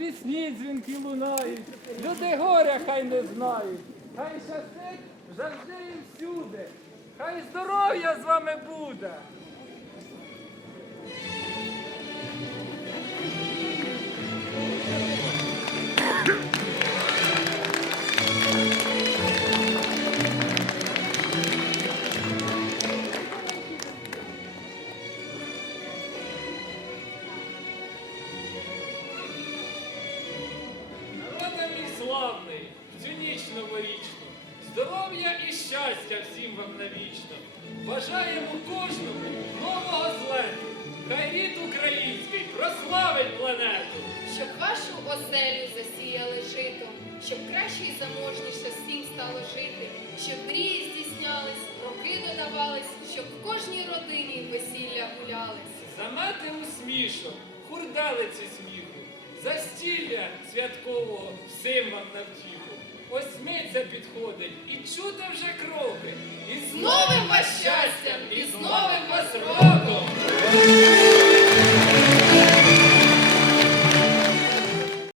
пісні дзвінки лунають, люди горя хай не знають, хай щастить завжди і всюди, хай здоров'я з вами буде. Народа славний, в цю ніч новорічну, здоров'я і щастя всім вам навічно. Бажаємо кожному нового злету. Хай рід український прославить планету. Щоб вашу оселю засіяли житом, щоб краще й заможніше всім стало жити, щоб мрії здійснялись, роки додавались, щоб в кожній родині весілля гулялись. Замети усмішок, хурделиці сміху, застілля святкового всім вам на втіху. Ось миця підходить і чути вже кроки. І З новим вас щастям і з новим вас роком!